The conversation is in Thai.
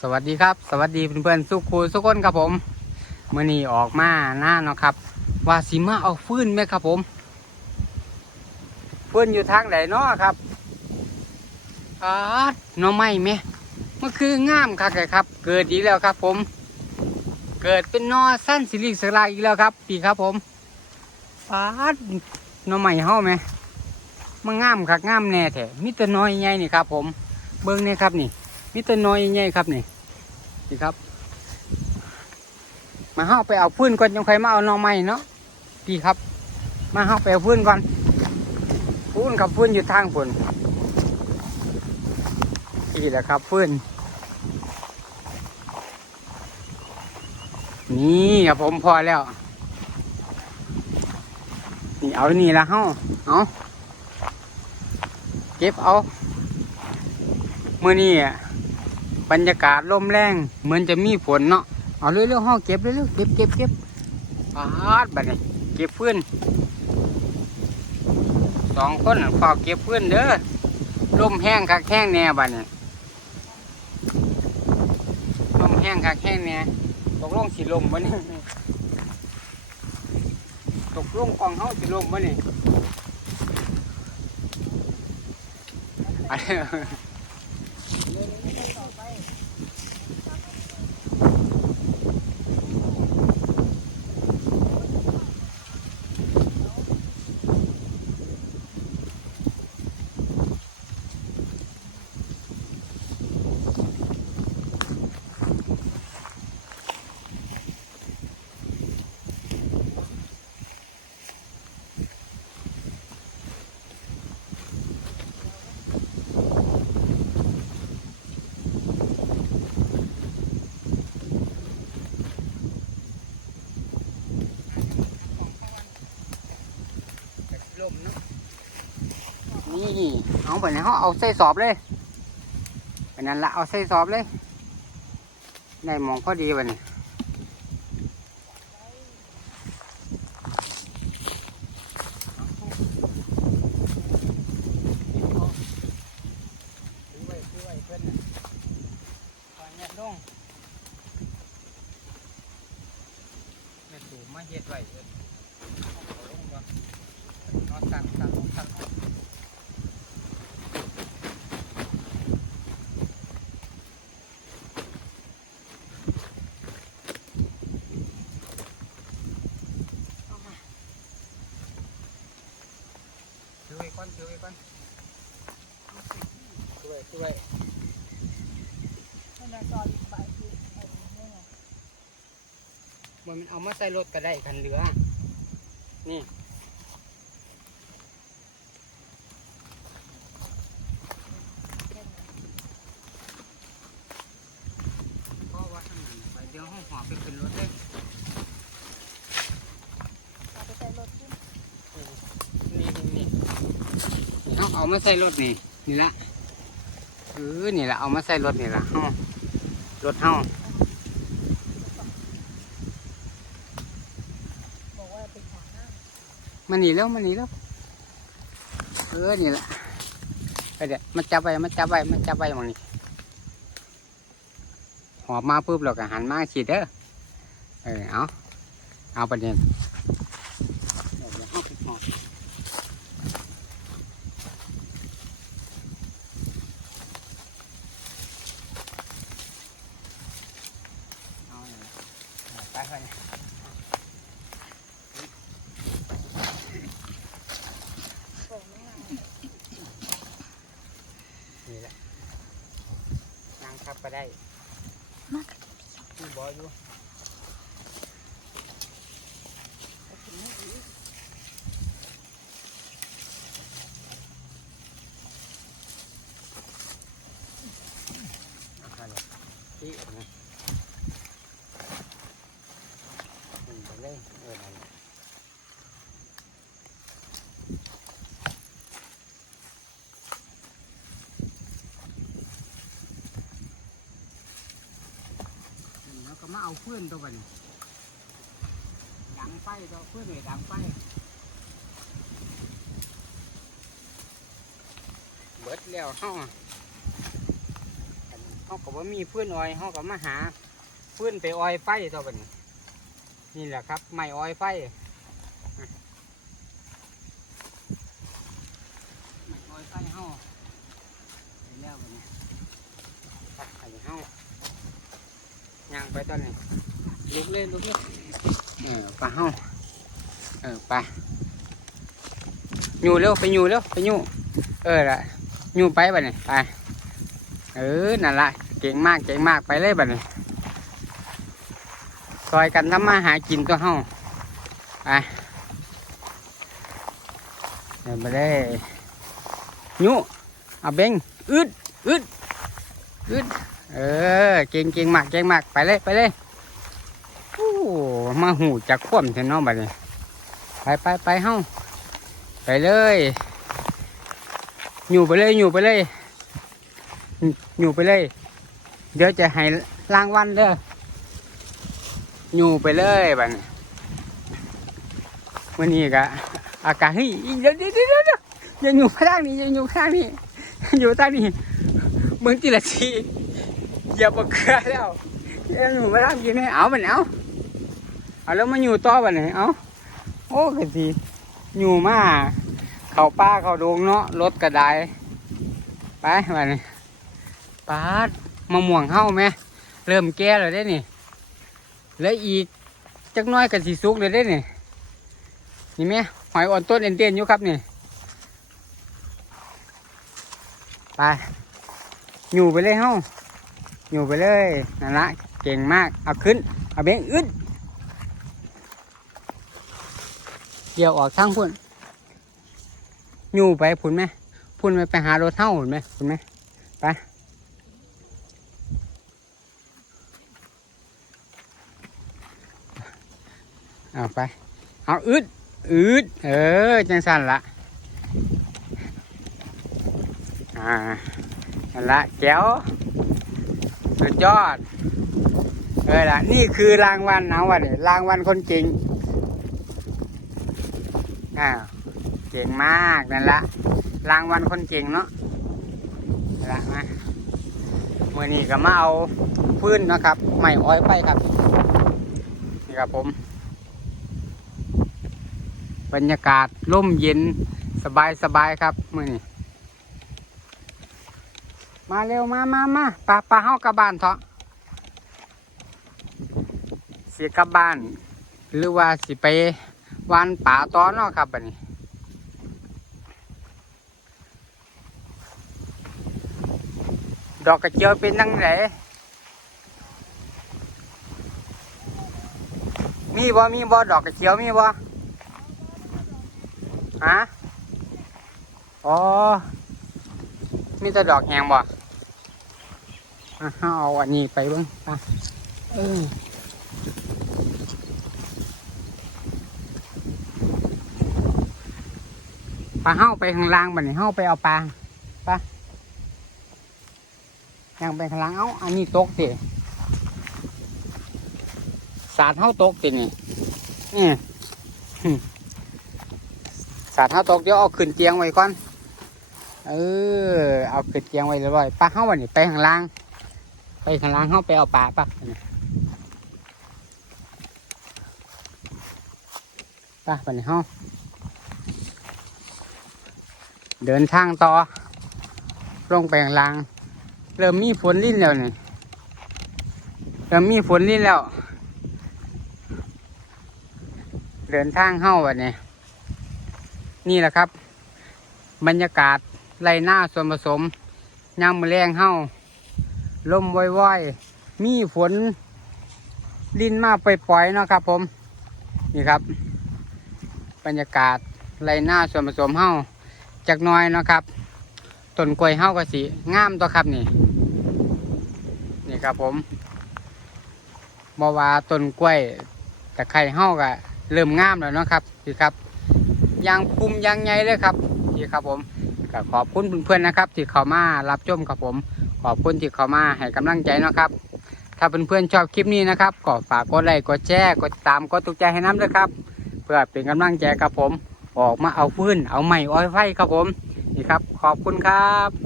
สวัสดีครับ สวัสดีเพื่อนๆสุขูสุกคนครับผมเมื่อนี้ออกมาหน้าเนาะครับ ว่าสิมาเอาฟื้นไหมครับผม ฟื้นอยู่ทางไหนเนาะครับอาน่อไม้ไหมมันคืองามคักเลยครับ เกิดอีกแล้วครับผม เกิดเป็นนอสั้นสิริสลายอีกแล้วครับ ปีครับผมอาดหน่อไม้เฮาไหมมันงามคักงามแน่แท้มิตรน้อยใหญ่นี่ครับผม เบิ้งนี่ครับนี่ มีแต่น้อยใหญ่ครับนี่นี่ครับ มาเฮาไปเอาพื้นก่อนยังใครมาเอาน่อไม้เนาะพี่ครับ มาเฮาไปเอาพื้นก่อนพื้นกับพื้นอยู่ทางฝนนี่แหละครับพื้นนี่ครับผมพอแล้ว นี่เอานี่ละเฮาเอาเก็บเอาเมื่อนี้อะ บรรยากาศลมแรง เหมือนจะมีฝนเนาะเอาเร็วๆห้องเก็บเร็วๆเก็บเก็บเก็บปาดบัดนี้เก็บเพื่อนสองคนน่าเก็บเพื่อนเด้อลมแห้งคักแห้งแน่บัดนี้ลมแห้งคักแห้งแน่ตกลงสิลมบ่นี่ตกลงกองเฮาสิลมบ่นี่อันนี้ล เอาไปไหนเขาเอาใส่สอบเลยไปนั่นละเอาใส่สอบเลยได้หมองพอดีวันนี้ถือไว้ถือไว้เพิ่นน่ะก่อนเนี่ยลงแม่ตู่มาเฮ็ดไว้เพิ่นเอาลงบ่นอนสั่งสั่งสั่ง ก่อนถือไว้ก่อนถือไว้ถือไว้มันจะจอดไปคือไอ้เนี่ยไงมันเอามาใส่รถก็ได้คันเหลือ นี่ เพราะว่าทางนั้นไปเดี๋ยวห้องหอไปขึ้นรถเลย เอาไปใส่รถขึ้น นี่นี่นี่ เอามาใส่รถนี่นี่ละเออนี่ละเอามาใส่รถนี่ละเฮารถเท่าเป็นหน้ามันนี่แล้วมันหนีแล้วเออนี่ละไปเดี๋ยวมันจับไปมันจับไปมันจับไปมองนี่หอบมาปุ๊บเราก็หันมาฉีดเด้อเออเอาเอาประเด็นเดี๋ยวเดี๋ยวเอาไปหอบเอาเลยเอา ไปไปบอกไม่งามนี่แหละนั่งขับก็ได้มากอยู่บ่อยู่ แต่ถึงไม่ดี เอาไปเลยที่เอานะอืมไปเลยเออนั่นแหละอื มาเอาเพื่อนตัวบัดนดังไฟตัวเพื่อนเลยดังไฟเบิดแล้วเฮาอะอันเขาก็บ่มีเพื่อนอ้อยเขาก็มาหาเพื่อนไปอ้อยไฟเท่ากันนี่แหละครับ ไม่อ้อยไฟไม่ออยไฟเฮาไปแล้วบัดนี้ไปไปเฮาย่างไปตอนนี้ ลุกเล่นลุกเล่นเออไปเฮาเออไปอยู่เร็วไปอยู่เร็วไปอยู่เออละอยู่ไปบัดนี้ไปเออนั่นละเก่งมากเก่งมากไปเลยบัดนี้ซอยกันทำมาหากินตัวเฮาไปเดินไปเลยยุเอาเบงอึดอึดอึดเออเก่งเก่งมากเก่งมากไปเลยไปเลย มาหูจากคว่ำเถอน้องบัดนี้ไปไปไปเฮาไปเลยอยู่ไปเลยอยู่ไปเลยอยู่ไปเลย เดี๋ยวจะให้รางวัลเด้ออยู่ไปเลยบัดนี้วันนี้ก็อากาศเฮ้ยเดี๋ยวเดี๋ยวเดี๋ยวเดี๋ยวยวอย่าอยู่ข้างนี้อย่าอยู่ข้างนี้อยู่ใต้นี้เมืองจิรชีอย่าบกเกลือแล้วอย่าอยู่มาทางกินให้เอาบัดนี้เอา เอาแล้วมาอยู่ต่อบัดนี้เอ้าโอ้กะสิอยู่มาเขาป่าเขาดงเนาะรถกระไดไปบัดนี้ปาดมะม่วงเฮาไหมเริ่มแก่แล้วได้นี่แล้วอีกจักน้อยกันสีสุกเลยได้นี่นี่ไหมหอยอ่อนต้นเอ็นเตียนอยู่ครับนี่ไปอยู่ไปเลยเฮ้าอยู่ไปเลยนั่นละเก่งมากเอาขึ้นเอาเบงอึด เดี๋ยวออกทางพุ่นอยู่ไปพุ่นไหมพุ่นไปไปหารถเท่าพุ่นไหมพุ่นไหมไปเอาไป เอาอึดอึดเออจังสันละอ่านั่นละแก้วสุดยอดเออละนี่คือรางวัลนะวันนี้รางวัลคนเก่ง อ้าเก่งมากนั่นละรางวัลคนเก่งเนาะนั่นละมาเมื่อนี้ก็มาเอาพื้นนะครับไม่อ้อยไปครับนี่ครับผม บรรยากาศร่มเย็นสบายสบายครับมื่อนี้มาเร็วมามามาปลาปลาเฮากลับานเถอะเสียกลับาน หรือว่าสิไป วานป่าตอนเนาะครับบัดนี้ ดอกกระเจียวเป็นนังไหนมีบ่ มีบ่ ดอกกระเจียวมีบ่ฮะอ๋อ มีแต่ดอกแหงบ่เอาอันนี้ไปเบ้างอะเออ ปลาเฮ้าไปข้างล่างบัดนี้เฮ้าไปเอาปลาปลายังไปข้างล่างเอ้าอันนี้ตกสิสาดเฮ้าตกสินี่นี่สาดเท้าตกเดี๋ยวเอาขึ้นเตียงไว้ก่อนเออเอาขึ้นเตียงไว้เรียบร้อยปลาเข้าวันนี้ไปข้างล่าง ไปข้างล่างเข้าไปเอาปลาปะปลาวันนี้เข้า เดินทางต่อ ลงไปข้างลาง เริ่มมีฝนลิ้นแล้วนี่เริ่มมีฝนลิ้นแล้ว เดินทางเข้าวันนี้นี่แหละครับ บรรยากาศไรหน้าส่วนผสมยามมอแรงเฮ้าลมว่อยๆ มีฝนลินมากไปปล่อยเนาะครับผม นี่ครับ บรรยากาศไรหน้าส่วนผสมเฮ้า จากน้อยเนาะครับต้นกล้วยเฮ้าก็สีงามตัวครับนี่ นี่ครับผมบอว่าต้นกล้วยแต่ไข่เฮ้าก็เริ่มงามแล้วเนาะครับนี่ครับยางปุ่มยางใหญ่เลยครับนี่ครับผมก็ขอบคุณเพื่อนๆนะครับ ที่เข้ามารับชมครับผม ขอบคุณที่เข้ามาให้กำลังใจเนาะครับ ถ้าเพื่อนๆชอบคลิปนี้นะครับก็ฝากกดไลค์กดแชร์กดติดตามกดถูกใจให้น้ำด้วยครับ เพื่อเป็นกำลังใจครับผม ออกมาเอาฟืนเอาไม้อ้อยไฟครับผมนี่ครับ ขอบคุณครับ